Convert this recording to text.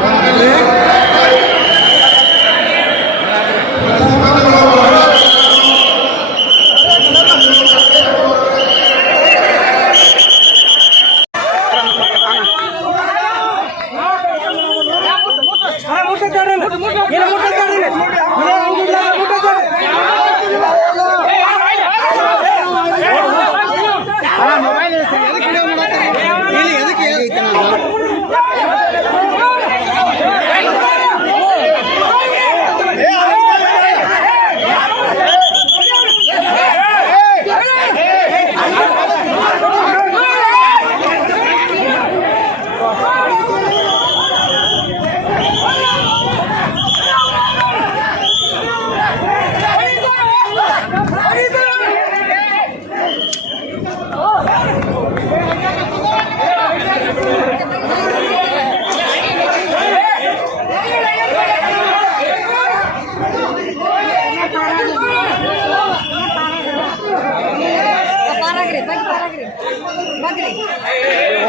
Valeu! बघ पारागिरी बघ रे